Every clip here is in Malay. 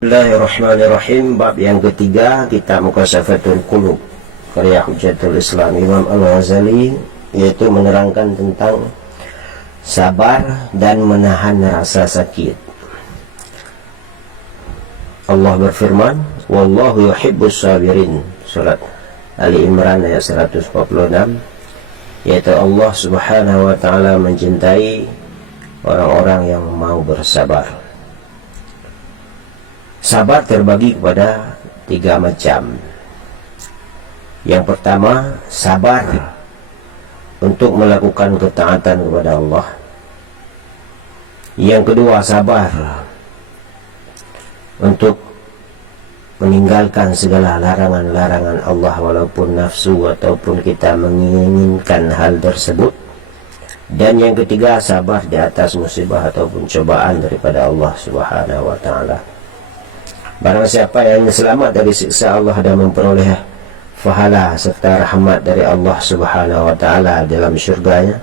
Bismillahirrahmanirrahim. Bab yang ketiga, kitab Muqashafatul Qulub karya Hujjatul Islam Imam Al-Ghazali, yaitu menerangkan tentang sabar dan menahan rasa sakit. Allah berfirman, wallahu yuhibbus sabirin, surat Ali Imran ayat 146, yaitu Allah subhanahu wa ta'ala mencintai orang-orang yang mau bersabar. Sabar terbagi kepada 3 macam. Yang pertama, sabar untuk melakukan ketaatan kepada Allah. Yang kedua, sabar untuk meninggalkan segala larangan-larangan Allah walaupun nafsu ataupun kita menginginkan hal tersebut. Dan yang ketiga, sabar di atas musibah ataupun cobaan daripada Allah subhanahu wa ta'ala. Barang siapa yang selamat dari siksa Allah dan memperoleh pahala serta rahmat dari Allah subhanahu wa ta'ala dalam syurganya,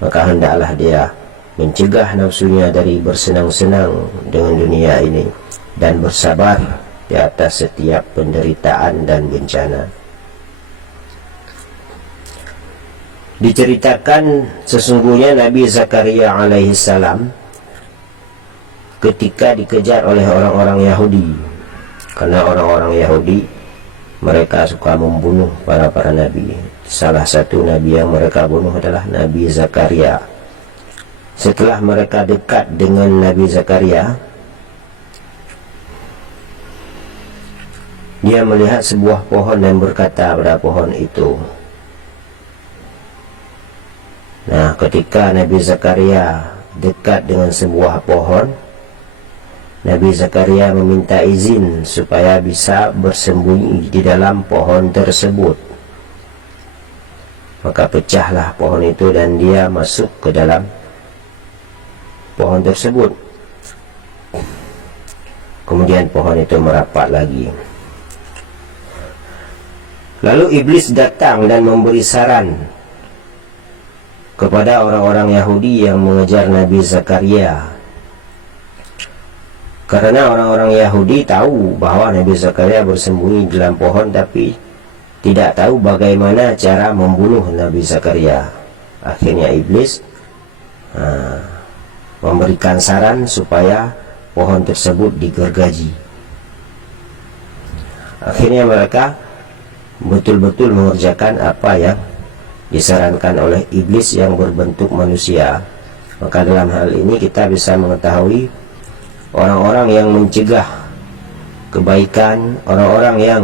maka hendaklah dia mencegah nafsunya dari bersenang-senang dengan dunia ini dan bersabar di atas setiap penderitaan dan bencana. Diceritakan sesungguhnya Nabi Zakaria alaihissalam ketika dikejar oleh orang-orang Yahudi, karena orang-orang Yahudi mereka suka membunuh para nabi. Salah satu nabi yang mereka bunuh adalah Nabi Zakaria. Setelah mereka dekat dengan Nabi Zakaria, dia melihat sebuah pohon dan berkata pada pohon itu. Nah, ketika Nabi Zakaria dekat dengan sebuah pohon, Nabi Zakaria meminta izin supaya bisa bersembunyi di dalam pohon tersebut. Maka pecahlah pohon itu dan dia masuk ke dalam pohon tersebut. Kemudian pohon itu merapat lagi. Lalu iblis datang dan memberi saran kepada orang-orang Yahudi yang mengejar Nabi Zakaria. Karena orang-orang Yahudi tahu bahwa Nabi Zakaria bersembunyi dalam pohon, tapi tidak tahu bagaimana cara membunuh Nabi Zakaria. Akhirnya iblis memberikan saran supaya pohon tersebut digergaji. Akhirnya mereka betul-betul mengerjakan apa yang disarankan oleh iblis yang berbentuk manusia. Maka dalam hal ini kita bisa mengetahui orang-orang yang mencegah kebaikan, orang-orang yang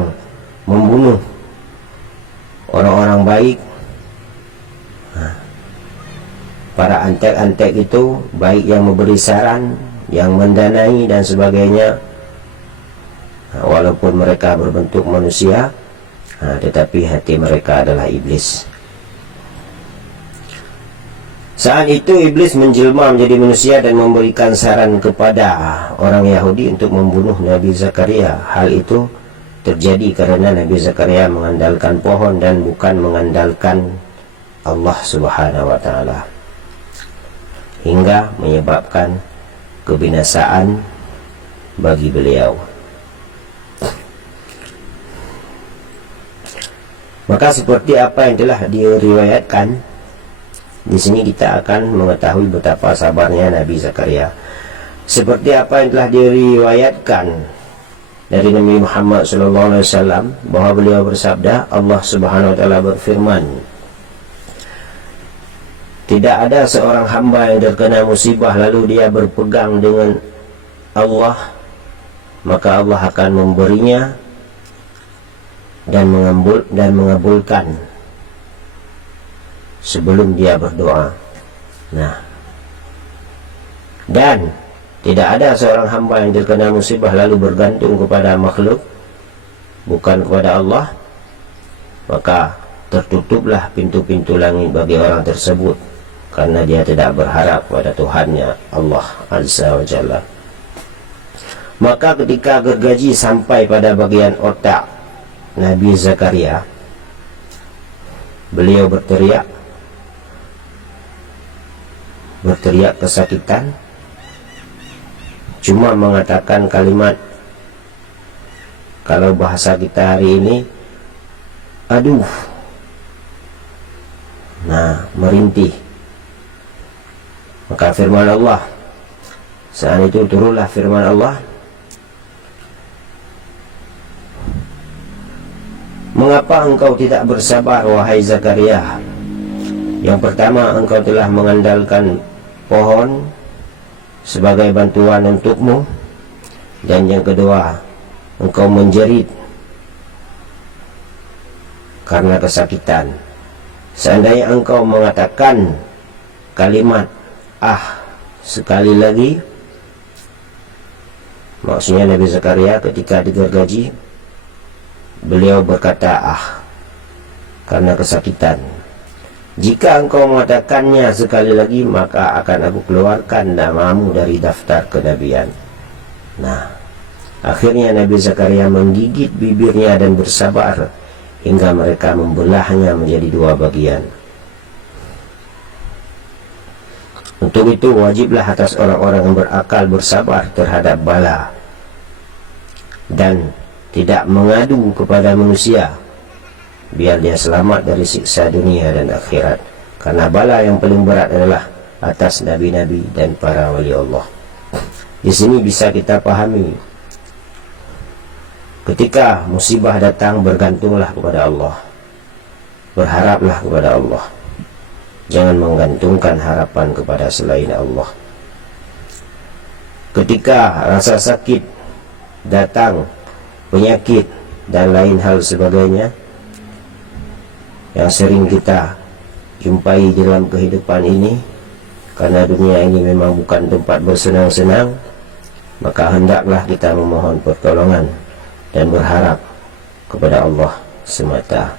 membunuh orang-orang baik, para antek-antek itu, baik yang memberi saran, yang mendanai dan sebagainya, walaupun mereka berbentuk manusia, tetapi hati mereka adalah iblis. Saat itu iblis menjelma menjadi manusia dan memberikan saran kepada orang Yahudi untuk membunuh Nabi Zakaria. Hal itu terjadi karena Nabi Zakaria mengandalkan pohon dan bukan mengandalkan Allah subhanahu wa ta'ala, hingga menyebabkan kebinasaan bagi beliau. Maka seperti apa yang telah diriwayatkan, di sini kita akan mengetahui betapa sabarnya Nabi Zakaria. Seperti apa yang telah diriwayatkan dari Nabi Muhammad SAW, bahwa beliau bersabda, Allah subhanahu wa ta'ala berfirman, tidak ada seorang hamba yang terkena musibah lalu dia berpegang dengan Allah, maka Allah akan memberinya dan mengabulkan sebelum dia berdoa. Nah, dan tidak ada seorang hamba yang terkena musibah lalu bergantung kepada makhluk, bukan kepada Allah, maka tertutuplah pintu-pintu langit bagi orang tersebut, karena dia tidak berharap pada Tuhannya Allah Azza wa Jalla. Maka ketika gergaji sampai pada bagian otak Nabi Zakaria, beliau berteriak kesakitan, cuma mengatakan kalimat Kalau bahasa kita hari ini, aduh, nah, merintih. Maka firman Allah, saat itu turunlah firman Allah, mengapa engkau tidak bersabar wahai Zakaria? Yang pertama, engkau telah mengandalkan pohon sebagai bantuan untukmu, dan yang kedua, engkau menjerit karena kesakitan. Seandainya engkau mengatakan kalimat sekali lagi, maksudnya Nabi Zakaria ketika digergaji, beliau berkata karena kesakitan. Jika engkau mengatakannya sekali lagi, maka akan aku keluarkan namamu dari daftar kenabian. Nah, akhirnya Nabi Zakaria menggigit bibirnya dan bersabar hingga mereka membelahnya menjadi dua bagian. Untuk itu wajiblah atas orang-orang yang berakal bersabar terhadap bala dan tidak mengadu kepada manusia, biar dia selamat dari siksa dunia dan akhirat. Karena bala yang paling berat adalah atas nabi-nabi dan para wali Allah. Di sini bisa kita pahami, ketika musibah datang, bergantunglah kepada Allah, berharaplah kepada Allah. Jangan menggantungkan harapan kepada selain Allah. Ketika rasa sakit datang, penyakit dan lain hal sebagainya yang sering kita jumpai dalam kehidupan ini, karena dunia ini memang bukan tempat bersenang-senang, maka hendaklah kita memohon pertolongan dan berharap kepada Allah semata.